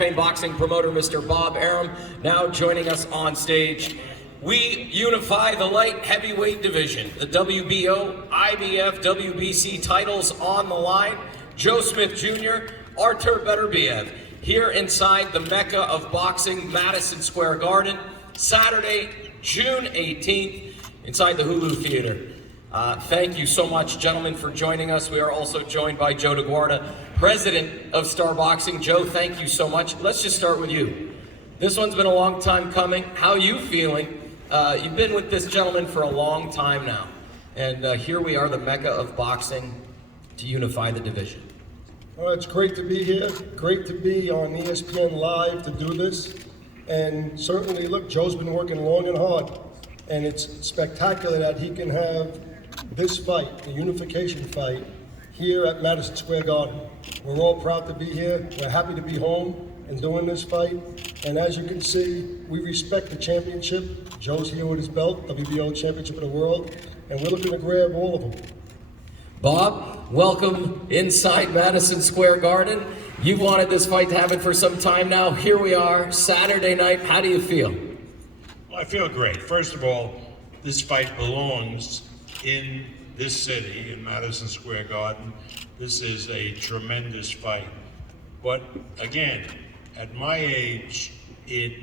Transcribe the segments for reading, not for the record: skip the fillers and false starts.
Fame boxing promoter Mr. Bob Arum now joining us on stage. We unify the light heavyweight division. The WBO, IBF, WBC titles on the line. Joe Smith Jr., Artur Beterbiev, here inside the Mecca of boxing, Madison Square Garden, Saturday, June 18th, inside the Hulu Theater. Thank you so much, gentlemen, for joining us. We are also joined by Joe DeGuarda, president of Star Boxing. Joe, thank you so much. Let's just start with you. This one's been a long time coming. How are you feeling? You've been with this gentleman for a long time now. And here we are, the Mecca of boxing, to unify the division. It's great to be here. Great to be on ESPN Live to do this. And certainly, look, Joe's been working long and hard. And it's spectacular that he can have this fight, the unification fight, here at Madison Square Garden. We're all proud to be here. We're happy to be home and doing this fight. And as you can see, we respect the championship. Joe's here with his belt, WBO Championship of the World, and we're looking to grab all of them. Bob, welcome inside Madison Square Garden. You've wanted this fight to happen for some time now. Here we are, Saturday night. How do you feel? Well, I feel great. First of all, this fight belongs in this city, in Madison Square Garden. This is a tremendous fight. But again, at my age, it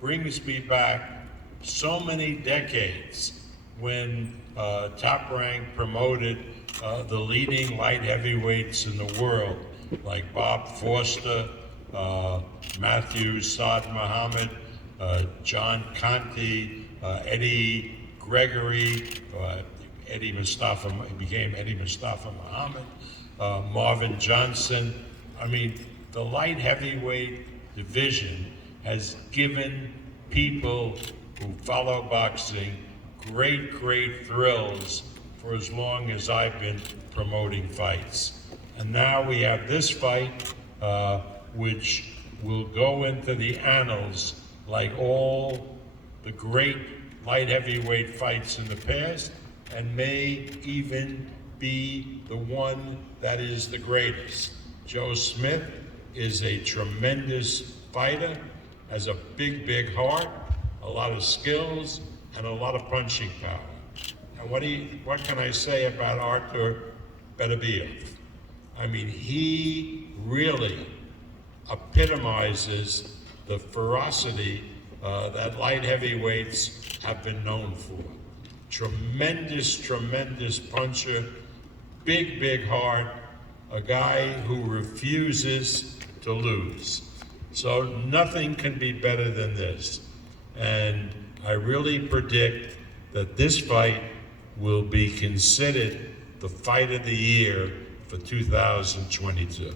brings me back so many decades when Top Rank promoted the leading light heavyweights in the world, like Bob Foster, Matthew Saad Muhammad, John Conti, Eddie Gregory, Eddie Mustafa, became Eddie Mustafa Muhammad, Marvin Johnson. I mean, the light heavyweight division has given people who follow boxing great thrills for as long as I've been promoting fights. And now we have this fight, which will go into the annals like all the great light heavyweight fights in the past, and may even be the one that is the greatest. Joe Smith is a tremendous fighter, has a big heart, a lot of skills, and a lot of punching power. Now, what can I say about Artur Beterbiev? I mean, he really epitomizes the ferocity that light heavyweights have been known for. Tremendous puncher, big heart, a guy who refuses to lose. So nothing can be better than this. And I really predict that this fight will be considered the fight of the year for 2022.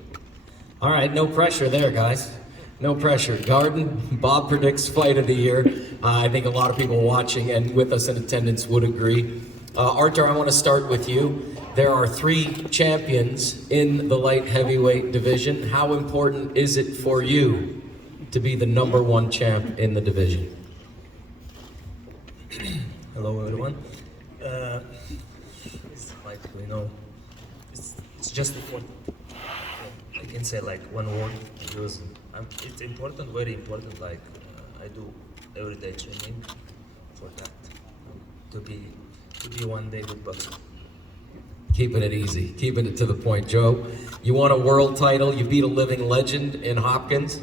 All right, no pressure there, guys. No pressure. Garden, Bob predicts fight of the year. I think a lot of people watching and with us in attendance would agree. Artur, I want to start with you. There are 3 champions in the light heavyweight division. How important is it for you to be the #1 champ in the division? Hello, everyone. It's like, it's just important. I can say like one word, because it's important, very important. Like I do everyday training for that, to be one day good boxer. Keeping it easy, keeping it to the point. Joe, you won a world title, you beat a living legend in Hopkins.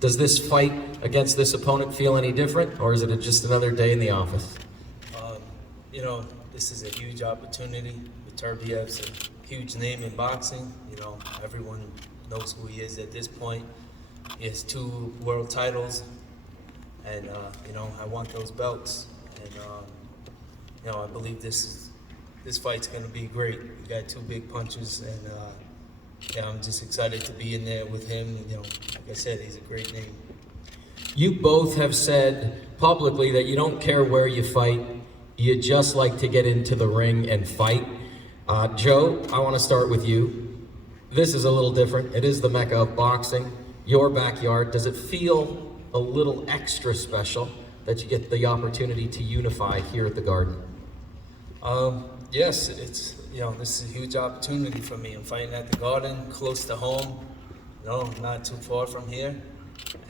Does this fight against this opponent feel any different, or is it just another day in the office? This is a huge opportunity. Beterbiev's a huge name in boxing. Everyone knows who he is at this point. He has 2 world titles, and I want those belts. And I believe this fight's gonna be great. We got 2 big punches, and I'm just excited to be in there with him. Like I said, he's a great name. You both have said publicly that you don't care where you fight, you just like to get into the ring and fight. Joe, I want to start with you. This is a little different. It is the Mecca of boxing, your backyard. Does it feel a little extra special that you get the opportunity to unify here at the Garden? Yes, it's this is a huge opportunity for me. I'm fighting at the Garden, close to home, not too far from here.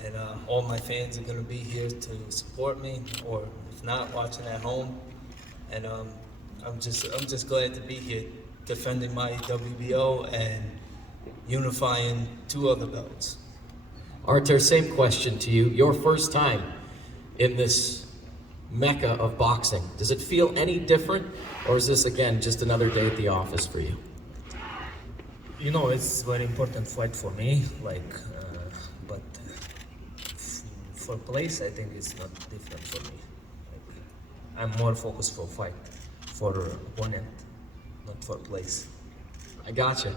and all my fans are gonna be here to support me, or if not, watching at home. And I'm just glad to be here, defending my WBO and unifying 2 other belts. Artur, same question to you. Your first time in this mecca of boxing. Does it feel any different, or is this, again, just another day at the office for you? You know, it's very important fight for me, but for place, I think it's not different for me. I'm more focused for fight, for opponent, not for place. I gotcha.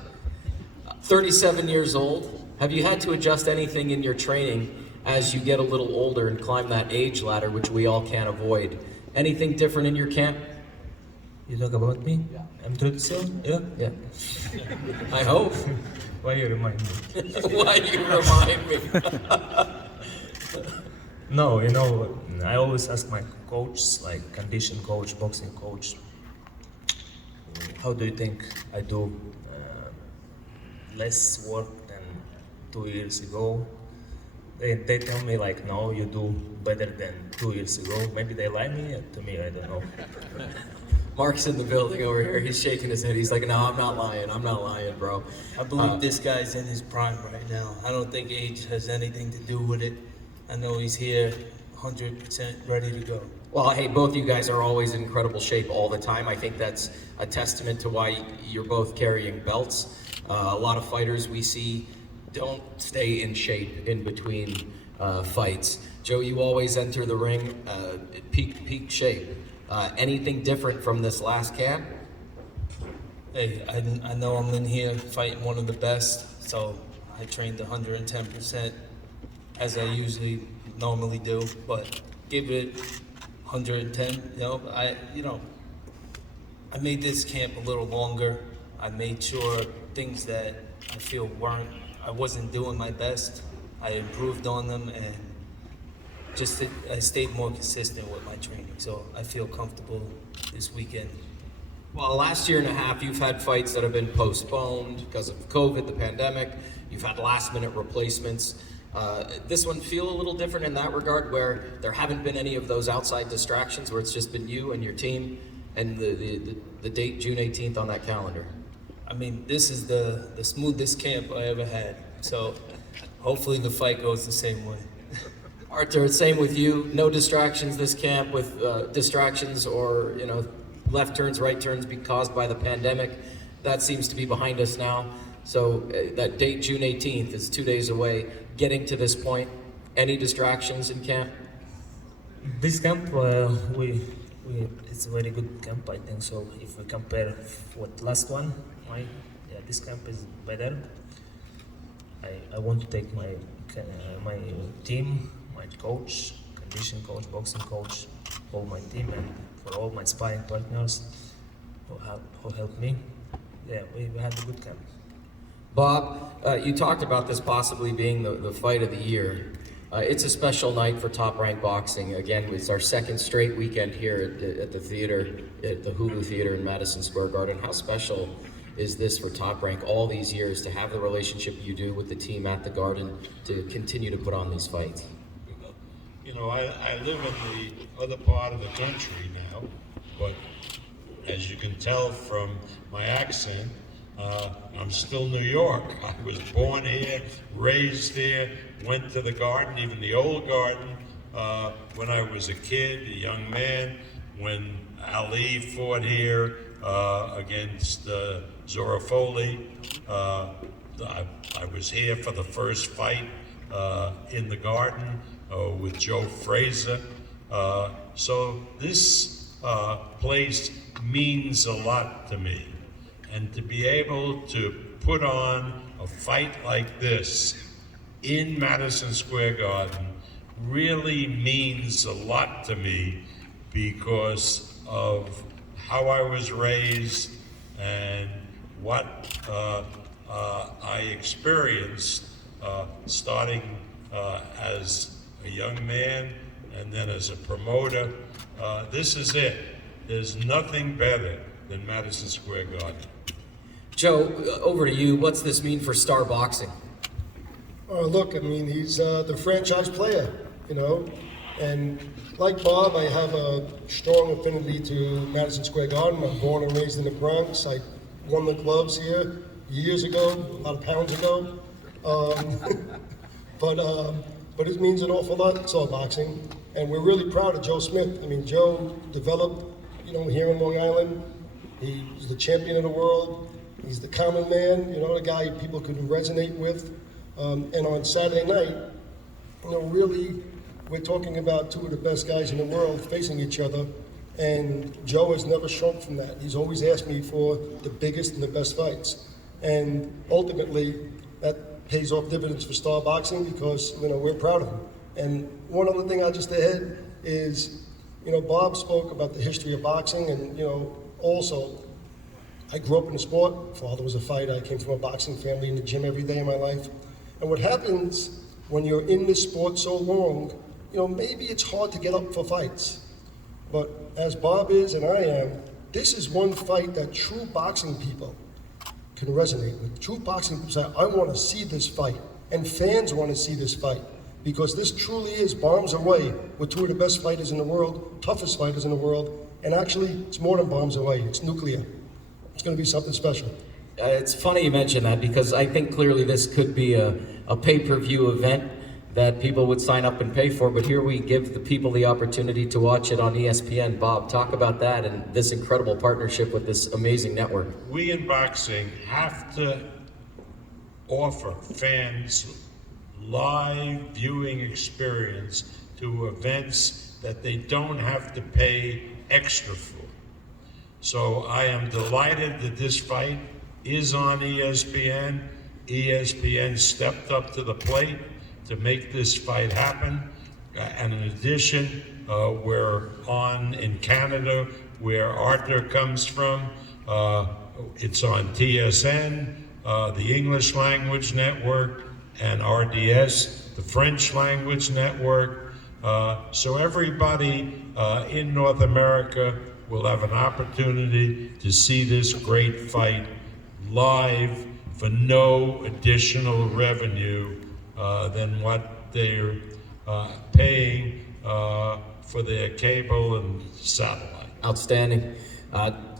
37 years old. Have you had to adjust anything in your training as you get a little older and climb that age ladder, which we all can't avoid? Anything different in your camp? You talk about me? Yeah. I'm 37? Yeah? Yeah. I hope. Why you remind me? Why you remind me? No, you know, I always ask my coach, like condition coach, boxing coach, how do you think I do? Less work than 2 years ago. They tell me like, no, you do better than 2 years ago. Maybe they lie me to me, I don't know. Mark's in the building over here. He's shaking his head. He's like, no, I'm not lying. I'm not lying, bro. I believe this guy's in his prime right now. I don't think age has anything to do with it. I know he's here 100% ready to go. Well, hey, both you guys are always in incredible shape all the time. I think that's a testament to why you're both carrying belts. A lot of fighters we see don't stay in shape in between fights. Joe, you always enter the ring peak shape. Anything different from this last camp? Hey, I know I'm in here fighting one of the best, so I trained 110% as I normally do, but give it 110. I made this camp a little longer. I made sure things that I feel I wasn't doing my best, I improved on them, and I stayed more consistent with my training, so I feel comfortable this weekend. Well, last year and a half, you've had fights that have been postponed because of COVID, the pandemic. You've had last-minute replacements. This one feel a little different in that regard, where there haven't been any of those outside distractions, where it's just been you and your team, and the date, June 18th, on that calendar. I mean, this is the smoothest camp I ever had, so hopefully the fight goes the same way. Artur, same with you. No distractions this camp, with distractions or left turns, right turns be caused by the pandemic. That seems to be behind us now. So that date, June 18th, is 2 days away. Getting to this point, any distractions in camp? This camp, it's a very good camp, I think so. If we compare with last one, this camp is better. I want to take my team, my coach, condition coach, boxing coach, all my team, and for all my sparring partners who helped me. Yeah, we had a good camp. Bob, you talked about this possibly being the fight of the year. It's a special night for Top Rank Boxing. Again, it's our second straight weekend here at the theater, at the Hulu Theater in Madison Square Garden. How special is this for Top Rank all these years to have the relationship you do with the team at the Garden to continue to put on these fights? I live in the other part of the country now, but as you can tell from my accent, I'm still New York. I was born here, raised here, went to the Garden, even the old Garden, when I was a kid, a young man, when Ali fought here against Zora Foley. I was here for the first fight in the Garden with Joe Frazier. So this place means a lot to me. And to be able to put on a fight like this in Madison Square Garden really means a lot to me because of how I was raised and what I experienced starting as a young man and then as a promoter. This is it. There's nothing better than Madison Square Garden. Joe, over to you. What's this mean for Star Boxing? Look, I mean, he's the franchise player, you know, and like Bob, I have a strong affinity to Madison Square Garden. I'm born and raised in the Bronx. I won the gloves here years ago, a lot of pounds ago. But it means an awful lot to our boxing, and we're really proud of Joe Smith. I mean, Joe developed, you know, here in Long Island. He's the champion of the world. He's the common man, you know, the guy people could resonate with. And on Saturday night, you know, really, we're talking about two of the best guys in the world facing each other, and Joe has never shrunk from that. He's always asked me for the biggest and the best fights, and ultimately, that pays off dividends for Star Boxing because, you know, we're proud of him. And one other thing I'll just add is, you know, Bob spoke about the history of boxing, and, you know, also, I grew up in the sport. Father was a fighter. I came from a boxing family, in the gym every day of my life. And what happens when you're in this sport so long, you know, maybe it's hard to get up for fights. But as Bob is and I am, this is one fight that true boxing people can resonate with. True boxing people say, I want to see this fight. And fans want to see this fight. Because this truly is bombs away with two of the best fighters in the world, toughest fighters in the world. And actually, it's more than bombs away. It's nuclear. It's going to be something special. It's funny you mention that because I think clearly this could be a pay-per-view event that people would sign up and pay for, but here we give the people the opportunity to watch it on ESPN. Bob, talk about that and this incredible partnership with this amazing network. We in boxing have to offer fans live viewing experience to events that they don't have to pay extra for. So I am delighted that this fight is on ESPN. ESPN stepped up to the plate to make this fight happen. And in addition, we're on in Canada, where Artur comes from. It's on TSN, the English language network, and RDS, the French language network. So everybody in North America will have an opportunity to see this great fight live for no additional revenue than what they're paying for their cable and satellite. Outstanding.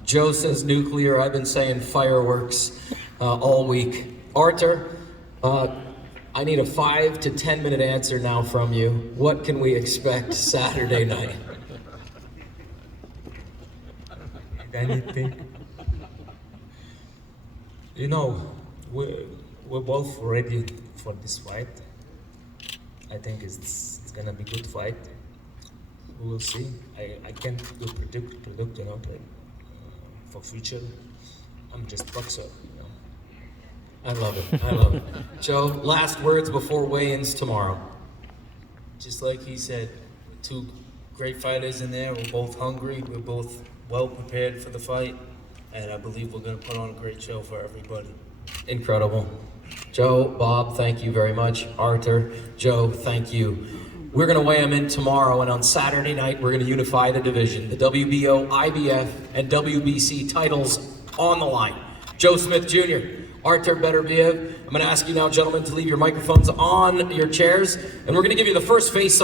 Joe says nuclear. I've been saying fireworks all week. Artur, I need a 5 to 10 minute answer now from you. What can we expect Saturday night? Anything. You know, we're both ready for this fight. I think it's gonna be a good fight. We will see. I can't do predict, you know, for future. I'm just boxer, you know. I love it. I love it. Joe, last words before weigh-ins tomorrow. Just like he said, two great fighters in there. We're both hungry. We're both well prepared for the fight. And I believe we're going to put on a great show for everybody. Incredible. Joe, Bob, thank you very much. Artur, Joe, thank you. We're going to weigh them in tomorrow, and on Saturday night, we're going to unify the division. The WBO, IBF, and WBC titles on the line. Joe Smith Jr., Artur Beterbiev. I'm going to ask you now, gentlemen, to leave your microphones on your chairs, and we're going to give you the first face-off.